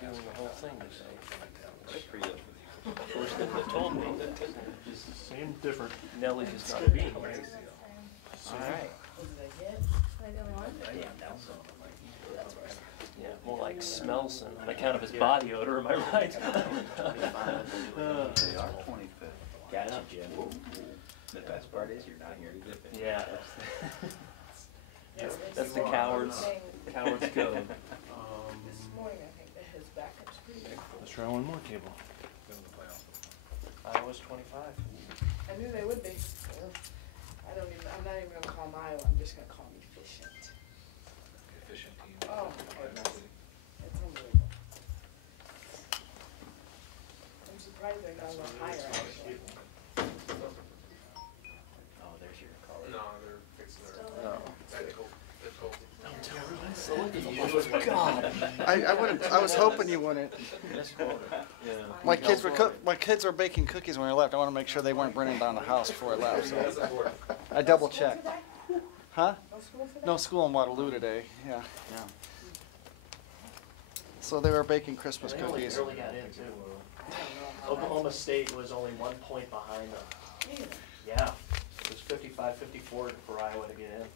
doing the whole thing today. Of course, they told me same different. Nelly's just not being here. All right. Yeah, more like Smelson on account of his body odor. Am I right? They are 25th. Gotcha, Jim. The best part is you're not here to dip it. Yeah. That's the coward's code. This morning, I think that his backup's pretty good. Let's try one more cable. Iowa's 25. I knew they would be. I'm not even gonna call them Iowa. I'm just gonna call them efficient. Efficient team. Oh my goodness, it's unbelievable. I'm surprised they're not a little higher actually. Oh, there's your color. No, they're fixing their No. technical difficulties. God. I was hoping you wouldn't. Yeah. My kids were baking cookies when I left. I want to make sure they weren't burning down the house before I left. So I double checked. Huh? No school today? No school in Waterloo today. Yeah. No. So they were baking Christmas They only cookies. barely got in too. Oklahoma State was only 1 point behind them. Yeah, it was 55-54 for Iowa to get in.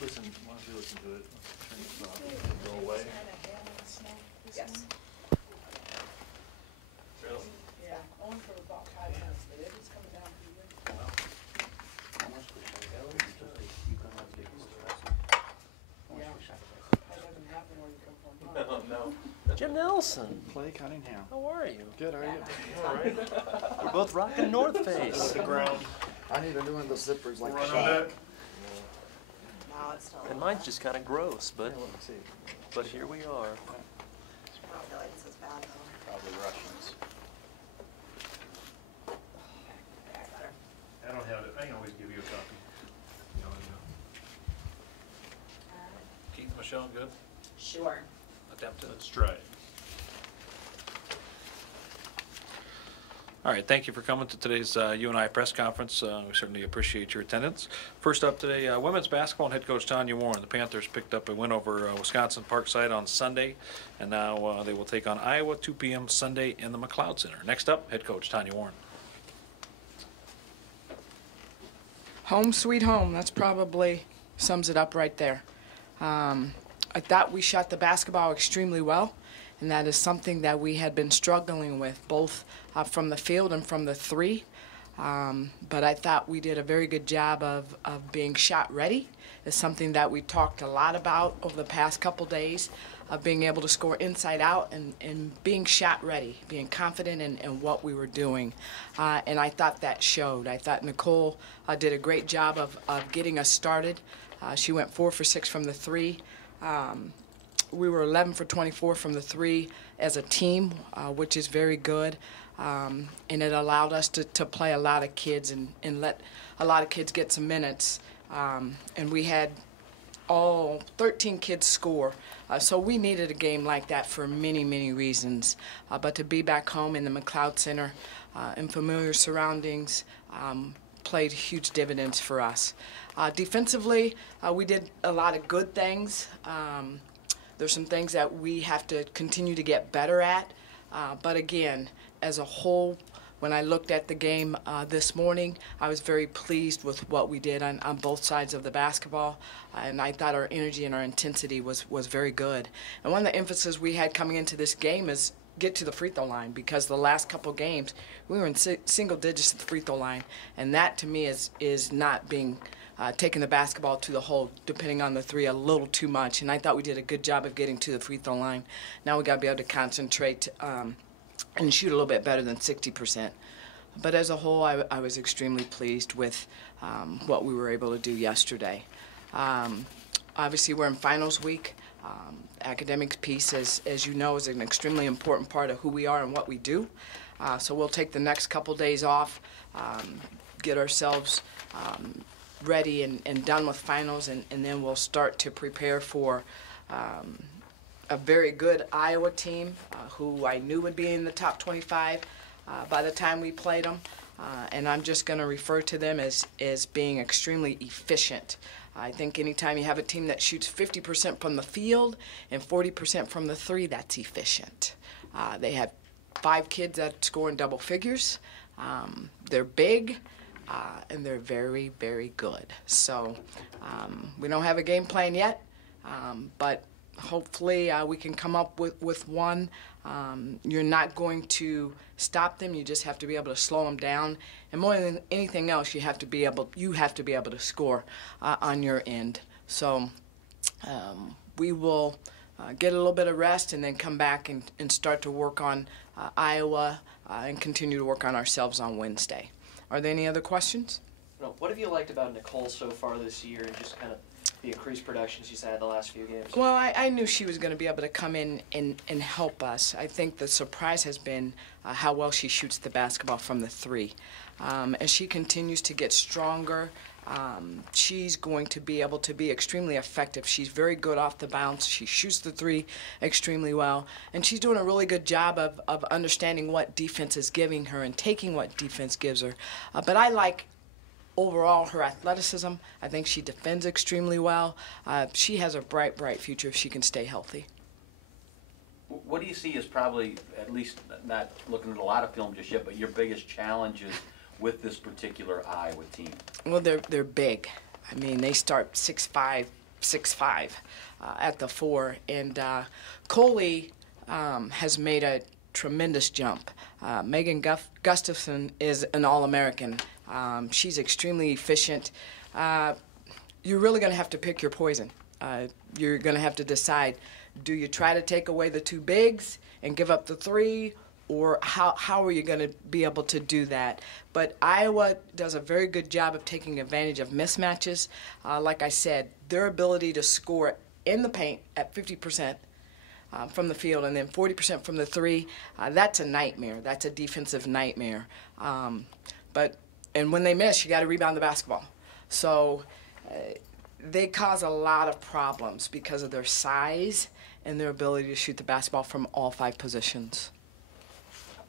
Listen, why don't you listen to it? Turn this off and go away. Yes. Really? Yeah, only for about 5 minutes, but it was coming down pretty good. Yeah. That doesn't happen where you come from. Huh? No. Jim Nelson, Clay Cunningham. how are you? Good, how are you? All right. We're both rocking North Face. The ground. I need a new one of those zippers like Run the on shop. deck. No, it's still. And mine's just kind of gross, but Yeah, let me see. here we are. I feel like this is bad though. Probably Russians. I don't have it. I can always give you a copy. You know, Keith, Michelle, good? Sure. Attempt it. Let's try it. All right, thank you for coming to today's UNI press conference. We certainly appreciate your attendance. First up today, women's basketball and head coach Tanya Warren. The Panthers picked up a win over Wisconsin Parkside on Sunday, and now they will take on Iowa 2 p.m. Sunday in the McLeod Center. Next up, head coach Tanya Warren. Home sweet home, that's probably sums it up right there. I thought we shot the basketball extremely well, and that is something that we had been struggling with, both from the field and from the three. But I thought we did a very good job of being shot ready. It's something that we talked a lot about over the past couple days, of being able to score inside out and being shot ready, being confident in what we were doing. And I thought that showed. I thought Nicole did a great job of getting us started. She went 4 for 6 from the three. We were 11 for 24 from the three as a team, which is very good. And it allowed us to play a lot of kids and let a lot of kids get some minutes. And we had all 13 kids score. So we needed a game like that for many, many reasons. But to be back home in the McLeod Center in familiar surroundings played huge dividends for us. Defensively, we did a lot of good things. There's some things that we have to continue to get better at. But again, as a whole, when I looked at the game this morning, I was very pleased with what we did on both sides of the basketball. And I thought our energy and our intensity was very good. And one of the emphasis we had coming into this game is get to the free throw line, because the last couple games we were in single digits at the free throw line. And that to me is not being taking the basketball to the hole, depending on the three, a little too much. And I thought we did a good job of getting to the free throw line. Now we got to be able to concentrate and shoot a little bit better than 60%. But as a whole, I was extremely pleased with what we were able to do yesterday. Obviously, we're in finals week. Academics piece, as you know, is an extremely important part of who we are and what we do. So we'll take the next couple days off, get ourselves ready and done with finals, and then we'll start to prepare for a very good Iowa team who I knew would be in the top 25 by the time we played them. And I'm just going to refer to them as being extremely efficient. I think anytime you have a team that shoots 50% from the field and 40% from the three, that's efficient. They have 5 kids that score in double figures. They're big, and they're very, very good. So we don't have a game plan yet, but hopefully we can come up with one. You're not going to stop them. You just have to be able to slow them down. And more than anything else, you have to be able to score on your end. So we will get a little bit of rest and then come back and start to work on Iowa and continue to work on ourselves on Wednesday. Are there any other questions? No. What have you liked about Nicole so far this year, and just kind of the increased production she's had the last few games? Well, I knew she was going to be able to come in and help us. I think the surprise has been how well she shoots the basketball from the three. As she continues to get stronger, she's going to be able to be extremely effective. She's very good off the bounce. She shoots the three extremely well. And she's doing a really good job of understanding what defense is giving her and taking what defense gives her. But I like overall her athleticism. I think she defends extremely well. She has a bright, bright future if she can stay healthy. What do you see as probably, at least not looking at a lot of film just yet, but your biggest challenges with this particular Iowa team? Well, they're big. I mean, they start 6'5", 6'5" at the 4, and Coley has made a tremendous jump. Megan Gustafson is an All-American. She's extremely efficient. You're really going to have to pick your poison. You're going to have to decide, do you try to take away the 2 bigs and give up the 3, or how are you going to be able to do that? But Iowa does a very good job of taking advantage of mismatches. Like I said, their ability to score in the paint at 50% from the field and then 40% from the 3, that's a nightmare. That's a defensive nightmare. And when they miss, you got to rebound the basketball. So they cause a lot of problems because of their size and their ability to shoot the basketball from all 5 positions.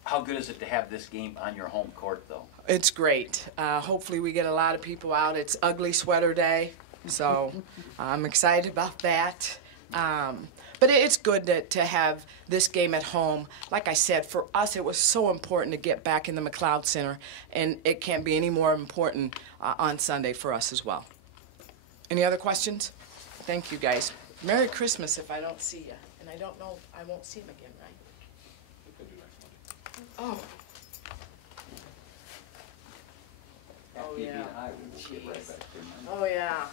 How good is it to have this game on your home court, though? It's great. Hopefully we get a lot of people out. It's ugly sweater day, so I'm excited about that. But it's good to have this game at home. Like I said, for us it was so important to get back in the McLeod Center, and it can't be any more important on Sunday for us as well. Any other questions? Thank you, guys. Merry Christmas if I don't see you. And I don't know, I won't see him again, right? Oh. Oh, yeah. Oh, yeah.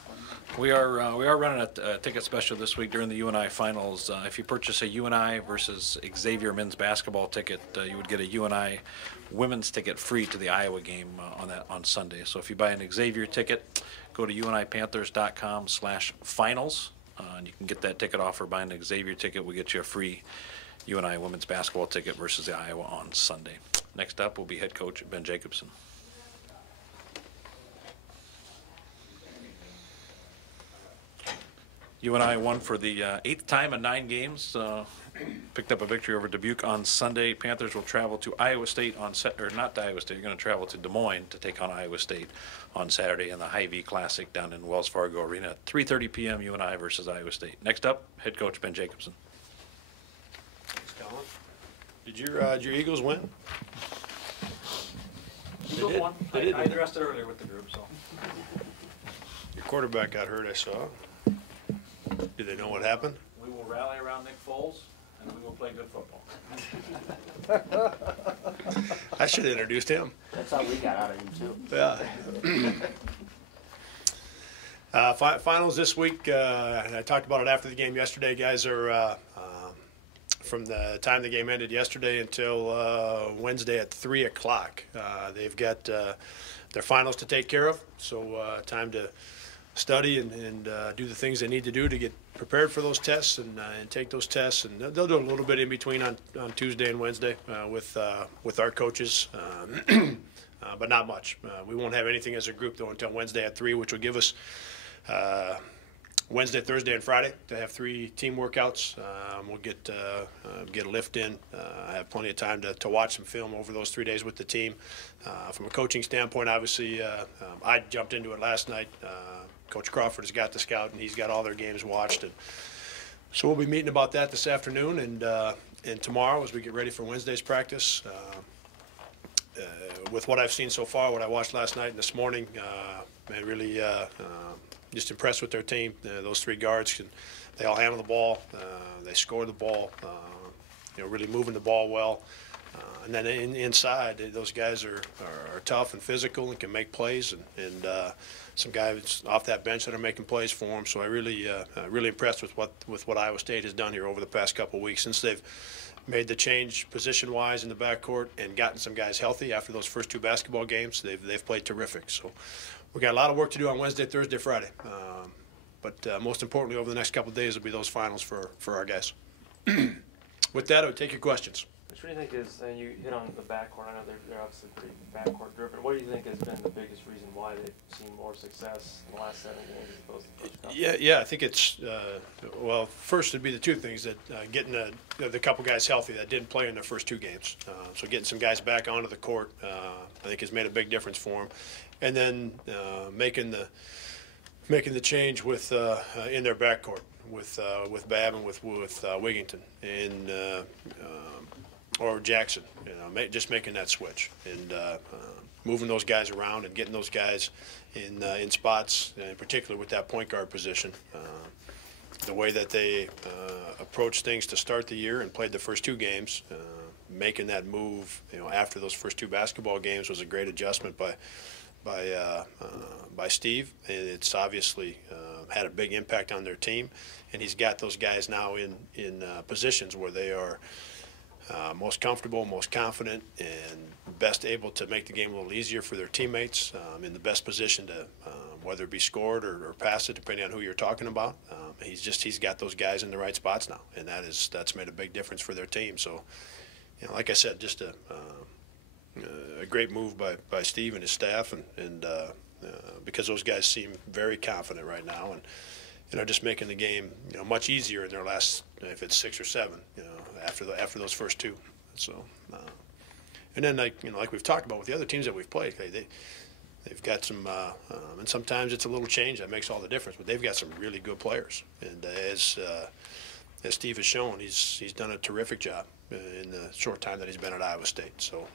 We are running a ticket special this week during the UNI finals. If you purchase a UNI versus Xavier men's basketball ticket, you would get a UNI women's ticket free to the Iowa game on Sunday. So if you buy an Xavier ticket, go to unipanthers.com/finals, and you can get that ticket off for buying an Xavier ticket. We'll get you a free UNI women's basketball ticket versus the Iowa on Sunday. Next up will be head coach Ben Jacobson. UNI won for the 8th time in 9 games. Picked up a victory over Dubuque on Sunday. Panthers will travel to Iowa State on not to Iowa State. You're going to travel to Des Moines to take on Iowa State on Saturday in the Hy-Vee Classic down in Wells Fargo Arena at 3:30 p.m. UNI versus Iowa State. Next up, head coach Ben Jacobson. Thanks, Colin. Did your Eagles win? Eagles won. They did. I addressed it earlier with the group, so. Your quarterback got hurt, I saw. Did they know what happened? We will rally around Nick Foles, and we will play good football. I should have introduced him. That's how we got out of him, too. Yeah. Finals this week, and I talked about it after the game yesterday. Guys are from the time the game ended yesterday until Wednesday at 3 o'clock. They've got their finals to take care of, so time to study and do the things they need to do to get prepared for those tests and take those tests. And they'll do a little bit in between on Tuesday and Wednesday with our coaches, but not much. We won't have anything as a group, though, until Wednesday at 3, which will give us Wednesday, Thursday, and Friday to have 3 team workouts. We'll get a lift in. I have plenty of time to watch some film over those 3 days with the team. From a coaching standpoint, obviously, I jumped into it last night. Coach Crawford has got the scout, and he's got all their games watched. And so we'll be meeting about that this afternoon and tomorrow as we get ready for Wednesday's practice. With what I've seen so far, what I watched last night and this morning, man, really just impressed with their team. Those three guards, they all handle the ball. They score the ball, really moving the ball well. And then inside, those guys are tough and physical and can make plays, and some guys off that bench that are making plays for them. So I really impressed with what Iowa State has done here over the past couple of weeks since they've made the change position-wise in the backcourt and gotten some guys healthy after those first two basketball games. They've played terrific. So we've got a lot of work to do on Wednesday, Thursday, Friday. But most importantly, over the next couple of days will be those finals for our guys. With that, I would take your questions. What do you think is, and you hit on the backcourt, I know they're obviously pretty backcourt driven. What do you think has been the biggest reason why they've seen more success in the last 7 games as opposed to the first couple? Yeah, I think it's, well, first it'd be the two things, that getting the couple guys healthy that didn't play in their first 2 games. So getting some guys back onto the court, I think has made a big difference for them. And then making the change with in their backcourt with Babb and with Wigington and or Jackson, just making that switch and moving those guys around and getting those guys in spots, in particular with that point guard position. The way that they approached things to start the year and played the first 2 games, making that move, after those first 2 basketball games was a great adjustment by Steve, and it's obviously had a big impact on their team. And he's got those guys now in positions where they are most comfortable, most confident, and best able to make the game a little easier for their teammates, in the best position to whether it be scored or pass it, depending on who you're talking about. He's got those guys in the right spots now, and that's made a big difference for their team. So, like I said, just a great move by Steve and his staff, and because those guys seem very confident right now, and just making the game much easier in their last, if it's 6 or 7, after those first 2. So, and then like we've talked about with the other teams that we've played, they've got some, and sometimes it's a little change that makes all the difference. But they've got some really good players, and as Steve has shown, he's done a terrific job in the short time that he's been at Iowa State. So,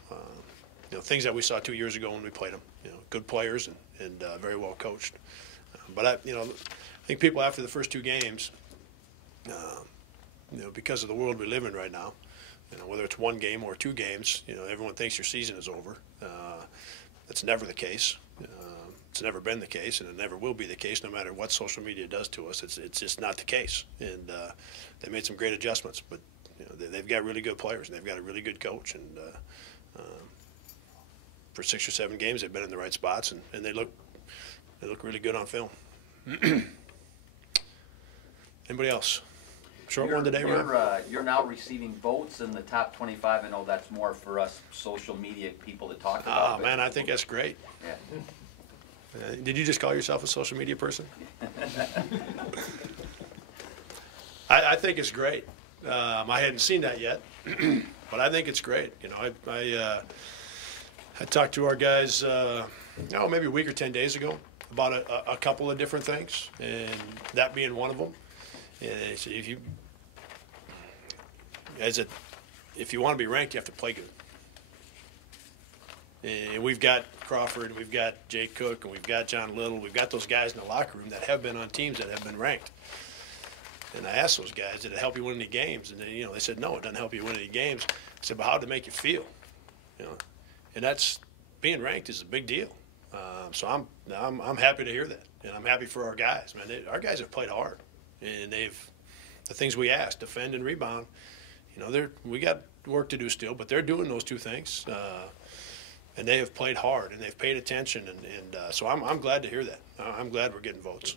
things that we saw 2 years ago when we played them, good players and very well coached. But I think people after the first 2 games, because of the world we live in right now, whether it's 1 game or 2 games, everyone thinks your season is over. That's never the case. It's never been the case, and it never will be the case, no matter what social media does to us. It's just not the case. And they made some great adjustments, but they've got really good players, and they've got a really good coach. And for 6 or 7 games, they've been in the right spots, and they look really good on film. Anybody else? Short one today, Ron? You're now receiving votes in the top 25. I know that's more for us social media people to talk about. Oh, man, I think that's great. Yeah. Did you just call yourself a social media person? I think it's great. I hadn't seen that yet, but I think it's great. I talked to our guys, maybe a week or 10 days ago about a couple of different things, and that being one of them. And so if you want to be ranked, you have to play good. And we've got Crawford, we've got Jay Cook, and we've got John Little. We've got those guys in the locker room that have been on teams that have been ranked. And I asked those guys, did it help you win any games? And they said, no, it doesn't help you win any games. I said, but how did it make you feel? And that's, being ranked is a big deal. So I'm happy to hear that, and I'm happy for our guys. Man, our guys have played hard, and the things we asked, defend and rebound. We got work to do still, but they're doing those 2 things, and they have played hard and they've paid attention, and so I'm glad to hear that. I'm glad we're getting votes.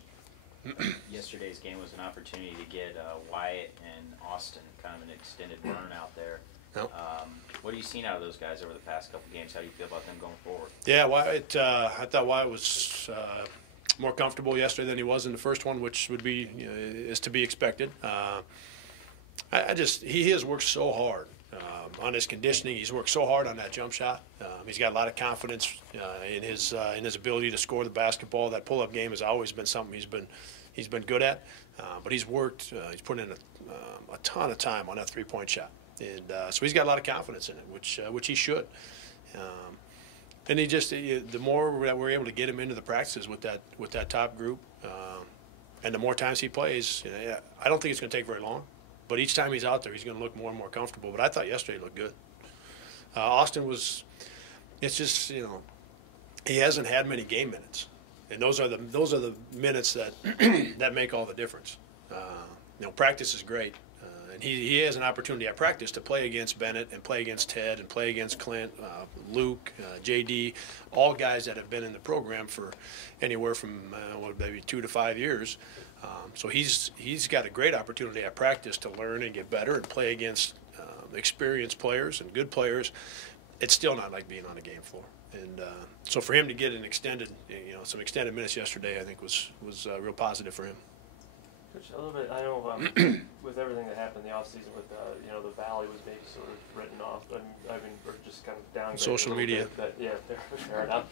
Yesterday's game was an opportunity to get Wyatt and Austin kind of an extended run out there. Yep. What have you seen out of those guys over the past couple games? How do you feel about them going forward? Yeah, Wyatt. I thought Wyatt was more comfortable yesterday than he was in the first one, which would be is to be expected. He has worked so hard on his conditioning. He's worked so hard on that jump shot. He's got a lot of confidence in his ability to score the basketball. That pull-up game has always been something he's been good at. But he's worked. He's put in a ton of time on that three-point shot, and so he's got a lot of confidence in it, which he should. And the more that we're able to get him into the practices with that top group, and the more times he plays, I don't think it's going to take very long. But each time he's out there, he's going to look more and more comfortable. But I thought yesterday he looked good. Austin was. It's just he hasn't had many game minutes, and those are the minutes that that make all the difference. Practice is great. And he has an opportunity at practice to play against Bennett and play against Ted and play against Clint, Luke, JD, all guys that have been in the program for anywhere from maybe 2 to 5 years. So he's got a great opportunity at practice to learn and get better and play against experienced players and good players. It's still not like being on the game floor. And so for him to get an extended, some extended minutes yesterday, I think was real positive for him. Coach, a little bit, I know with everything that happened in the offseason with, the Valley was maybe sort of written off. I mean, we're just kind of downgraded. Social media. But yeah, fair enough.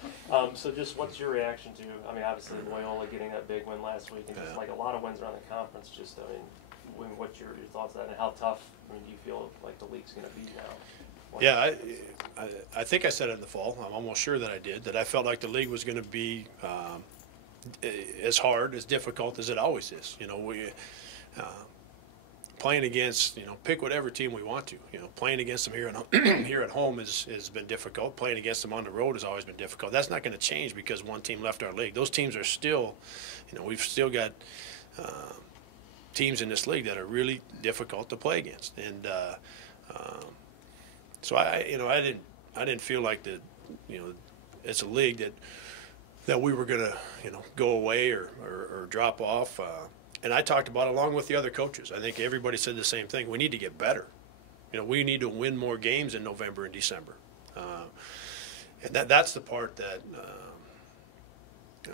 So just what's your reaction to, obviously Loyola getting that big win last week and just like a lot of wins around the conference, what's your thoughts on that and how tough, do you feel like the league's going to be now? Yeah, I think I said it in the fall. I'm almost sure that I did, that I felt like the league was going to be as hard, as difficult as it always is. We playing against, pick whatever team we want to. Playing against them here at home has been difficult. Playing against them on the road has always been difficult. That's not going to change because one team left our league. Those teams are still, we've still got teams in this league that are really difficult to play against. And so I didn't feel like that, it's a league that we were going to, go away or drop off. And I talked about it along with the other coaches. I think everybody said the same thing. We need to get better. We need to win more games in November and December. And that's the part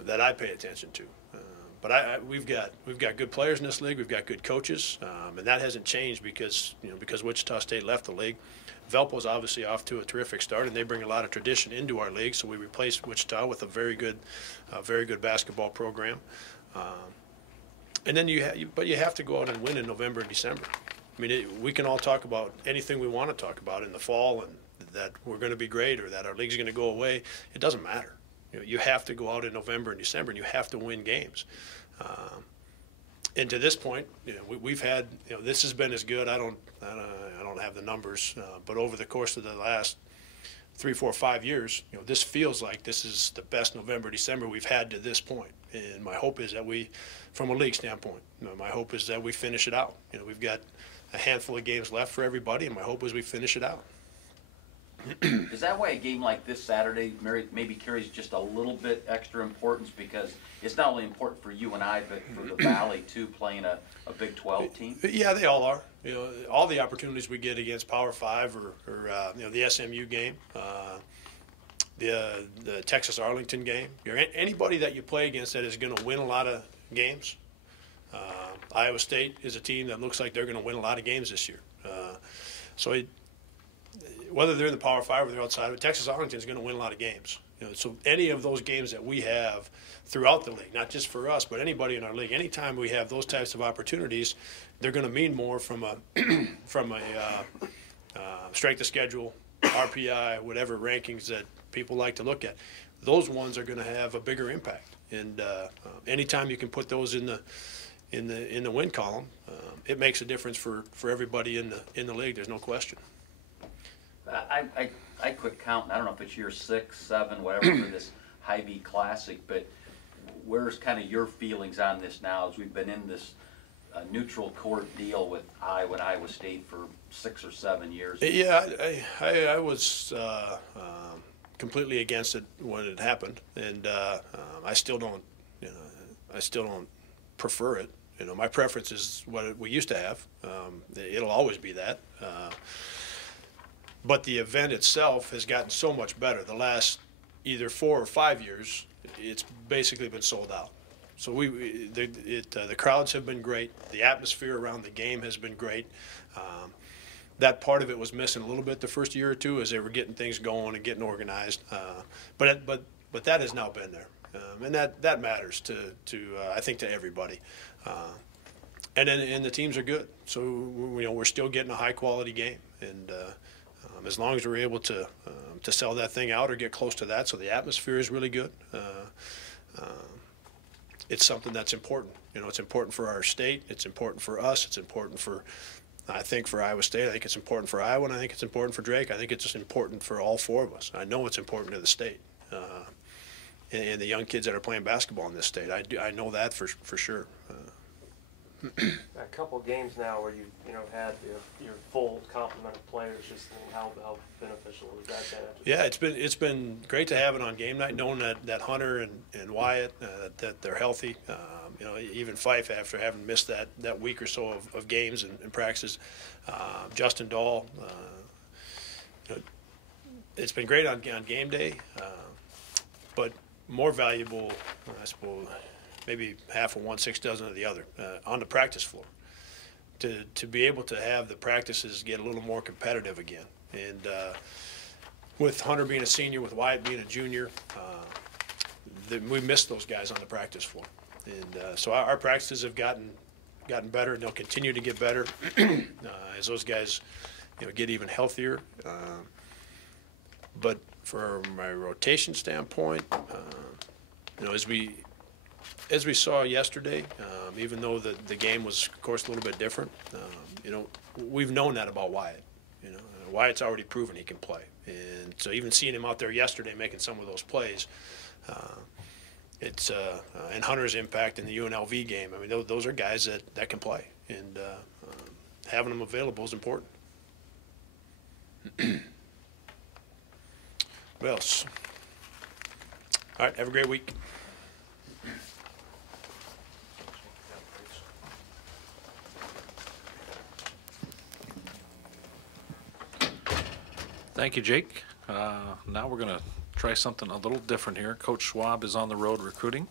that I pay attention to. But we've got good players in this league. We've got good coaches, and that hasn't changed because Wichita State left the league. Velpo's obviously off to a terrific start, and they bring a lot of tradition into our league. So we replaced Wichita with a very good basketball program. And then you have to go out and win in November and December. We can all talk about anything we want to talk about in the fall, and that we're going to be great or that our league's going to go away. It doesn't matter. You have to go out in November and December, and you have to win games. And to this point, we've had, this has been as good. I don't have the numbers, but over the course of the last 3, 4, 5 years, this feels like this is the best November, December we've had to this point. And my hope is that from a league standpoint, my hope is that we finish it out. We've got a handful of games left for everybody, and my hope is we finish it out. Is that why a game like this Saturday maybe carries just a little bit extra importance, because it's not only important for UNI but for the Valley too, playing a Big 12 team? Yeah, they all are. All the opportunities we get against Power 5 or the SMU game, the Texas Arlington game. Anybody that you play against that is going to win a lot of games. Iowa State is a team that looks like they're going to win a lot of games this year. Whether they're in the Power 5 or they're outside of it, Texas Arlington is going to win a lot of games. So any of those games that we have throughout the league, not just for us, but anybody in our league, anytime we have those types of opportunities, they're going to mean more from a strength of schedule, RPI, whatever rankings that people like to look at. Those ones are going to have a bigger impact. And anytime you can put those in the win column, it makes a difference for everybody in the league. There's no question. I quit counting. I don't know if it's year 6, 7, whatever for this Hy-Vee Classic, but where's kind of your feelings on this now as we've been in this neutral court deal with Iowa and Iowa State for 6 or 7 years? Yeah, I was completely against it when it happened, and I still don't prefer it. My preference is what we used to have. It'll always be that. But the event itself has gotten so much better. The last either 4 or 5 years, it's basically been sold out. So the crowds have been great. The atmosphere around the game has been great. that part of it was missing a little bit the first year or two as they were getting things going and getting organized. But that has now been there, and that matters to I think to everybody. And the teams are good, so we're still getting a high quality game, and as long as we're able to sell that thing out or get close to that, so the atmosphere is really good. It's something that's important. It's important for our state. It's important for us. It's important for, I think, for Iowa State. I think it's important for Iowa, and I think it's important for Drake. I think it's just important for all four of us. I know it's important to the state and the young kids that are playing basketball in this state. I know that for sure. A couple games now where you had your full complement of players. Just how beneficial is that? Yeah, it's been great to have it on game night, knowing that Hunter and Wyatt that they're healthy. Even Fife, after having missed that week or so of games and practices. Justin Dahl. It's been great on game day, but more valuable, I suppose, maybe half of one, 6 dozen of the other, on the practice floor. To be able to have the practices get a little more competitive again. And with Hunter being a senior, with Wyatt being a junior, we missed those guys on the practice floor. And so our practices have gotten better, and they'll continue to get better as those guys get even healthier. But from my rotation standpoint, as we saw yesterday, even though the game was, of course, a little bit different, we've known that about Wyatt. Wyatt's already proven he can play, and so even seeing him out there yesterday making some of those plays, and Hunter's impact in the UNLV game. I mean, those are guys that can play, and having them available is important. What else? All right, have a great week. Thank you, Jake. Now we're going to try something a little different here. Coach Schwab is on the road recruiting.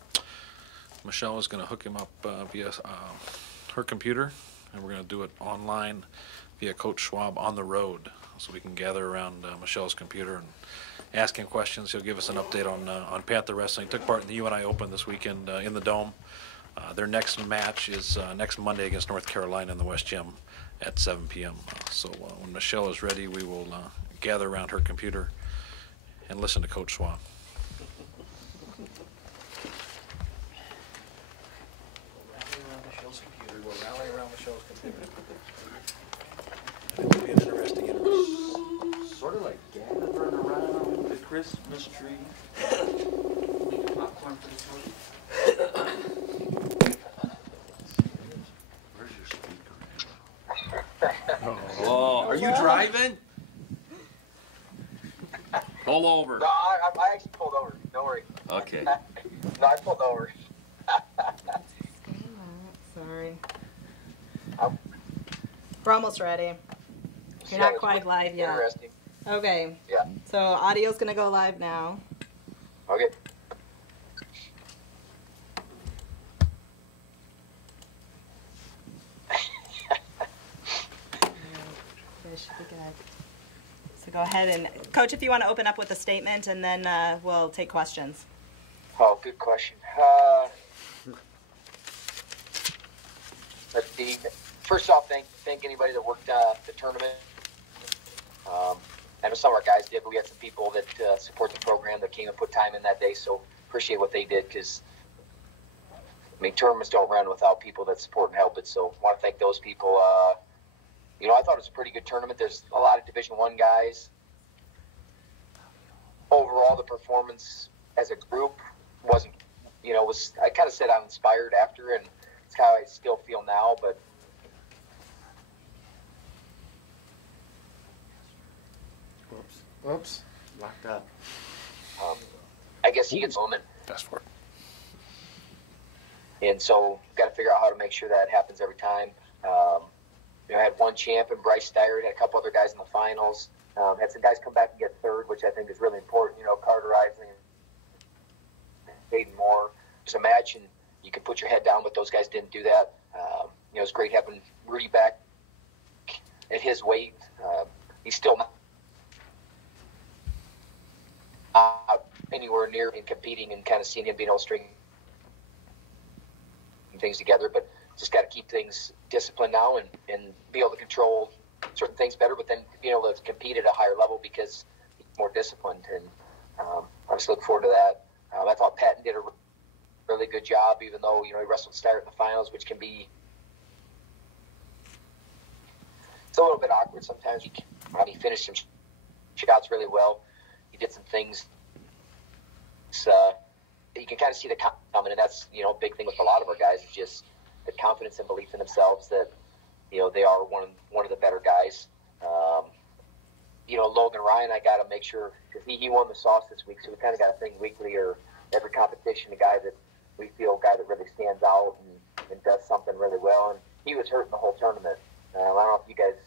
Michelle is going to hook him up via her computer, and we're going to do it online via Coach Schwab on the road, so we can gather around Michelle's computer and ask him questions. He'll give us an update on Panther Wrestling. Took part in the UNI Open this weekend in the Dome. Their next match is next Monday against North Carolina in the West Gym at 7 p.m. So when Michelle is ready, we will gather around her computer and listen to Coach Schwab. We'll rally around Michelle's computer. It will be an interesting interview. Sort of like gathering around the Christmas tree. Popcorn for the toilet. Where's your speaker? Oh, are you driving? Pull over. No, I actually pulled over. Don't worry. Okay. No, I pulled over. Sorry. We're almost ready. You're not quite live yet. Interesting. Okay. Yeah. So audio's gonna go live now. Okay. This should be good. So go ahead and, Coach, if you want to open up with a statement, and then we'll take questions. Oh, good question. Let's see. First off, thank anybody that worked the tournament. I know some of our guys did, but we had some people that support the program that came and put time in that day, so appreciate what they did, because, I mean, tournaments don't run without people that support and help it, so I want to thank those people. I thought it was a pretty good tournament. There's a lot of Division I guys. Overall, the performance as a group wasn't, I kind of said I'm inspired after, and it's how I still feel now, but Whoops, locked up. I guess you get the moment. Fast forward. And so got to figure out how to make sure that happens every time. I had one champ in Bryce Steyer, had a couple other guys in the finals. Had some guys come back and get third, which I think is really important. Carter Isley and Hayden Moore. Just imagine you can put your head down, but those guys didn't do that. It was great having Rudy back at his weight. He's still not anywhere near in competing and kind of seeing him being able to string things together, but just got to keep things disciplined now and be able to control certain things better, but then being able to compete at a higher level because he's more disciplined. And I just look forward to that. I thought Patton did a really good job, even though, he wrestled Start in the finals, which can be it's a little bit awkward sometimes. He finished some shots really well. He did some things. You can kind of see the confidence coming, and that's a big thing with a lot of our guys is just the confidence and belief in themselves that they are one of the better guys. Logan Ryan, I got to make sure because he won the sauce this week, so we kind of got a thing weekly or every competition, a guy that we feel that really stands out and does something really well. And he was hurting the whole tournament. I don't know if you guys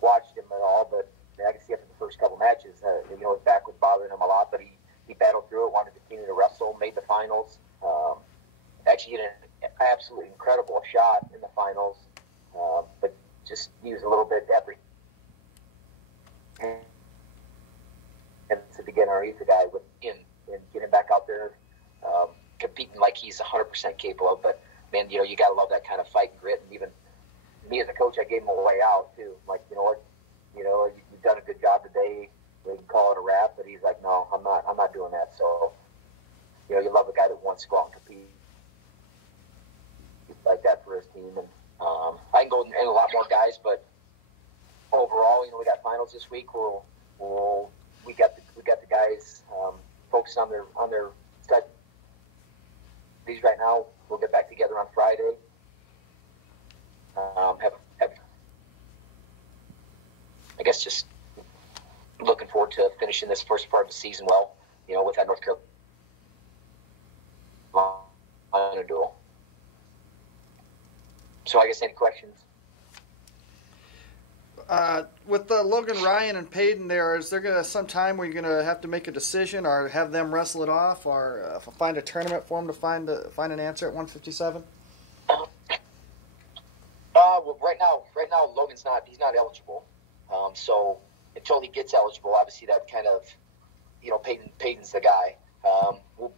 watched him at all, but I can see after the first couple matches, his back was bothering him a lot, but he battled through it, wanted to continue to wrestle, made the finals. Actually hit an absolutely incredible shot in the finals, but just used a little bit every. And it's a beginner, he's a guy with him and get him back out there, competing like he's 100% capable of. But man, you got to love that kind of fight and grit. And even me as a coach, I gave him a way out too. I'm like, you've done a good job today. We can call it a wrap, but he's like, no, I'm not doing that. So, you love a guy that wants to go out and compete like that for his team. And I can go in a lot more guys, but overall, we got finals this week. We got the guys focused on their studies right now. We'll get back together on Friday. I guess just looking forward to finishing this first part of the season well, with that North Carolina duel. So I guess any questions? With Logan Ryan and Payton there, is there some time where you're going to have to make a decision or have them wrestle it off or find a tournament for them to find an answer at 157? Well, right now Logan's he's not eligible. So until he gets eligible, obviously that kind of, Payton's the guy.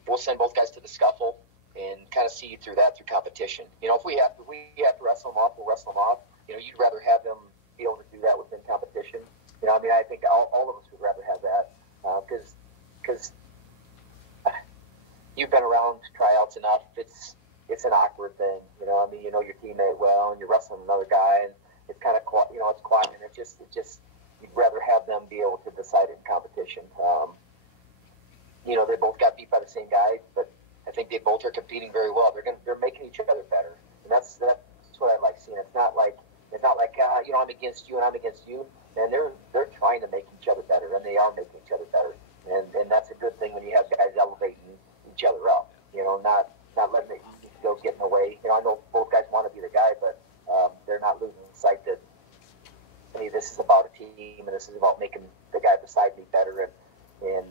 We'll send both guys to the scuffle and kind of see through competition. If we have to wrestle them off, we'll wrestle them off. You'd rather have them be able to do that within competition. I think all of us would rather have that because you've been around tryouts enough. It's an awkward thing. You know your teammate well, and you're wrestling another guy, and it's kind of it's quiet, and it just you'd rather have them be able to decide in competition. They both got beat by the same guy, but I think they both are competing very well. They're making each other better, and that's what I like seeing. It's not like I'm against you and I'm against you. And they're trying to make each other better, and they are making each other better. And that's a good thing when you have guys elevating each other up. Not letting it go get in the way. I know both guys want to be the guy, but they're not losing sight that this is about a team and this is about making the guy beside me better. And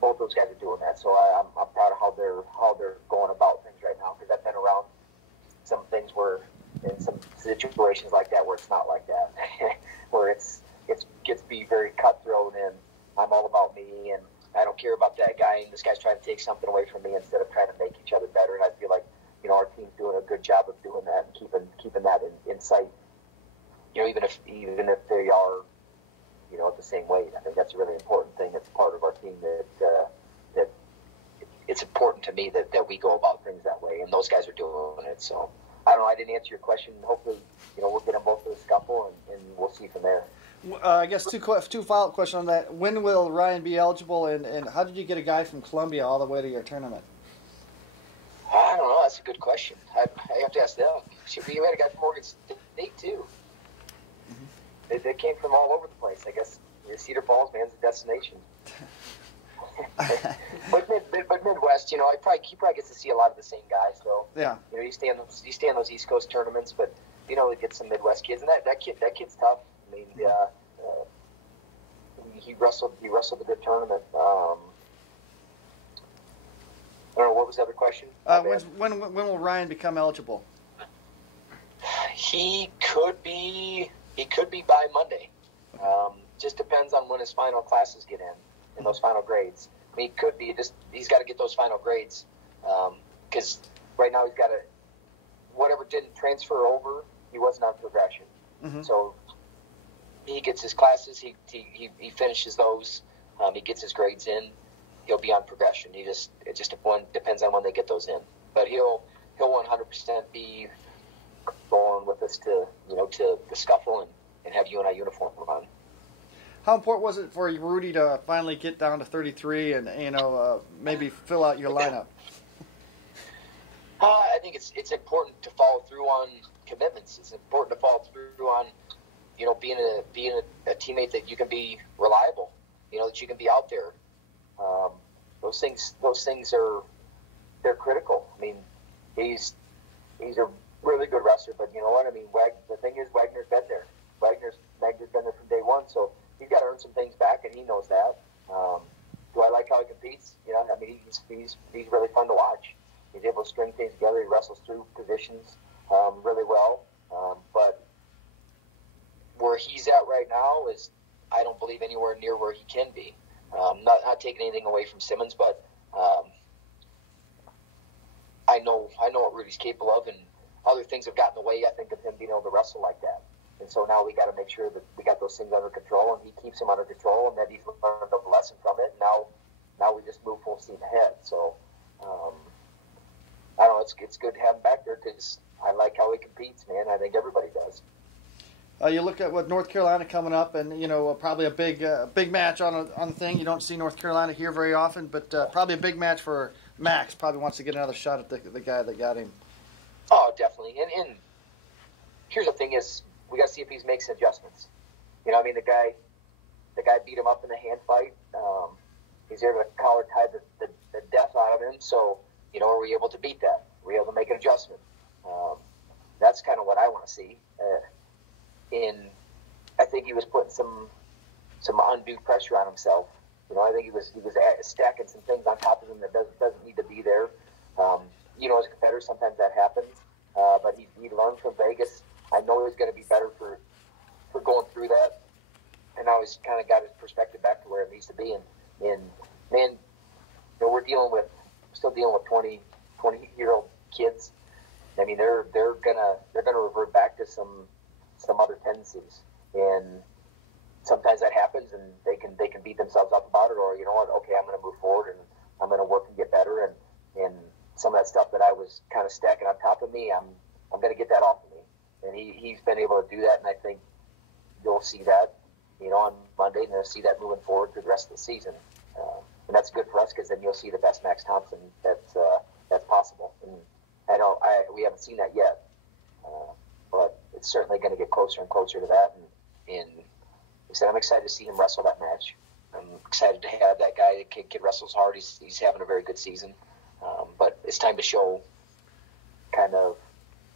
both those guys are doing that. So I'm proud of how they're going about things right now, because I've been around some things where in some situations like that where it's not like that, where it gets to be very cutthroat and I'm all about me and I don't care about that guy and this guy's trying to take something away from me instead of trying to make each other better. And I feel like our team's doing a good job of doing that and keeping that in sight. Even if they are at the same weight, I think that's a really important thing. It's part of our team that it's important to me that we go about things that way, and those guys are doing it. So I don't know. I didn't answer your question. Hopefully, we'll get them both to the scuffle, and we'll see from there. I guess two follow-up questions on that. When will Ryan be eligible, and how did you get a guy from Columbia all the way to your tournament? I don't know. That's a good question. I have to ask them. We had a guy from Oregon State, too. Mm-hmm. They came from all over the place. I guess Cedar Falls, man's a destination. but Midwest, you probably gets to see a lot of the same guys. So yeah, you stay in those East Coast tournaments, but to get some Midwest kids, and that kid's tough. I mean, he wrestled a good tournament. I don't know, what was the other question? When will Ryan become eligible? He could be He could be by Monday. Just depends on when his final classes get in those final grades. I mean, he could be. He's got to get those final grades because right now he's got to whatever didn't transfer over. He wasn't on progression. Mm-hmm. So he gets his classes. He finishes those. He gets his grades in. He'll be on progression. It just depends on when they get those in. But he'll 100% be going with us to the scuffle and have UNI uniform on. How important was it for Rudy to finally get down to 33 and maybe fill out your lineup? I think it's important to follow through on commitments. It's important to follow through on being a teammate that you can be reliable. That you can be out there. Those things they're critical. I mean, he's a really good wrestler, but you know what I mean. The thing is, Wagner's been there. Wagner's been there from day one, so he's got to earn some things back, and he knows that. Do I like how he competes? I mean, he's really fun to watch. He's able to string things together. He wrestles through positions really well. But where he's at right now is, I don't believe, anywhere near where he can be. Not taking anything away from Simmons, but I know what Rudy's capable of, and other things have gotten in the way, I think, of him being able to wrestle like that. And so now we got to make sure that we got those things under control, and he keeps them under control, and that he's learned a lesson from it. And now we just move full steam ahead. So I don't know. It's good to have him back there because I like how he competes, man. I think everybody does. You look at what North Carolina coming up, and probably a big match on the thing. You don't see North Carolina here very often, but probably a big match for Max. Probably wants to get another shot at the guy that got him. Oh, definitely. And here's the thing: is we got to see if he's making adjustments. The guy beat him up in the hand fight. He's able to collar tie the death out of him. So are we able to beat that? Are we able to make an adjustment? That's kind of what I want to see. I think he was putting some undue pressure on himself. I think he was stacking some things on top of him that doesn't need to be there. As a competitor, sometimes that happens. But he learned from Vegas. I know he's going to be better for going through that. And now he's kind of got his perspective back to where it needs to be. And man, we're still dealing with 20-year-old kids. I mean, they're gonna revert back to some other tendencies, and sometimes that happens, and they can beat themselves up about it, or okay, I'm going to move forward and I'm going to work and get better, and some of that stuff that I was kind of stacking on top of me, I'm going to get that off of me, and he's been able to do that, and I think you'll see that, on Monday, and you'll see that moving forward through the rest of the season, and that's good for us because then you'll see the best Max Thompson that's possible, and we haven't seen that yet. But it's certainly going to get closer and closer to that. And like I said, I'm excited to see him wrestle that match. I'm excited to have that guy. The kid wrestles hard. He's having a very good season. But it's time to show kind of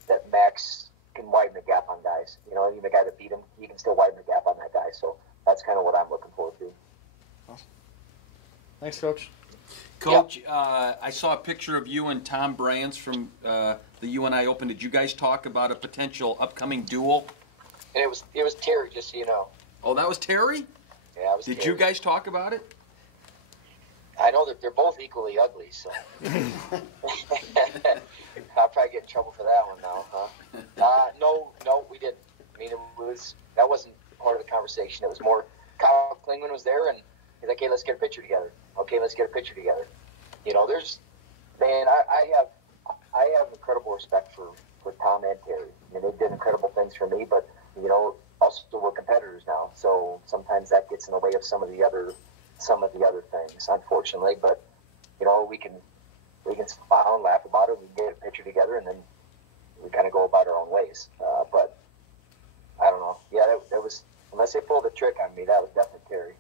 that Max can widen the gap on guys. Even the guy that beat him, he can still widen the gap on that guy. So that's kind of what I'm looking forward to. Awesome. Thanks, Coach. Coach, I saw a picture of you and Tom Brands from the UNI Open. Did you guys talk about a potential upcoming duel? And it was Terry, just so you know. Oh, that was Terry? Yeah, it was Did Terry. you guys talk about it? I know that they're both equally ugly, so I'll probably get in trouble for that one now, huh? No, we didn't. I mean, that wasn't part of the conversation. It was more Kyle Klingman was there, and he's like, "Hey, let's get a picture together." Okay, let's get a picture together. I have incredible respect for Tom and Terry. I mean, they did incredible things for me, but also we're competitors now, so sometimes that gets in the way of some of the other things, unfortunately. But we can smile and laugh about it. We can get a picture together, and then we kind of go about our own ways. But I don't know. Yeah, that was, unless they pulled a trick on me, that was definitely Terry.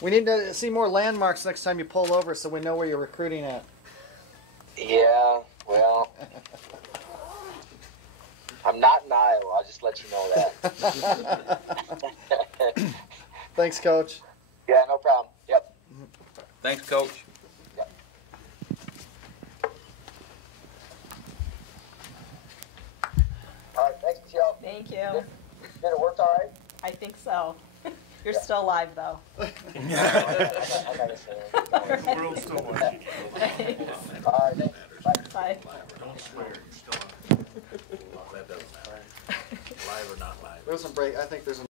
We need to see more landmarks next time you pull over so we know where you're recruiting at. Yeah, well, I'm not in Iowa. I'll just let you know that. Thanks, Coach. Yeah, no problem. Yep. Thanks, Coach. Yep. All right, thanks, Michelle. Thank you. Did it work all right? I think so. You're still live, though. I gotta say. The world's still watching. All right, thanks. Bye. Bye. Don't swear, you're still on. That doesn't matter. Live or not live. There's some break. I think there's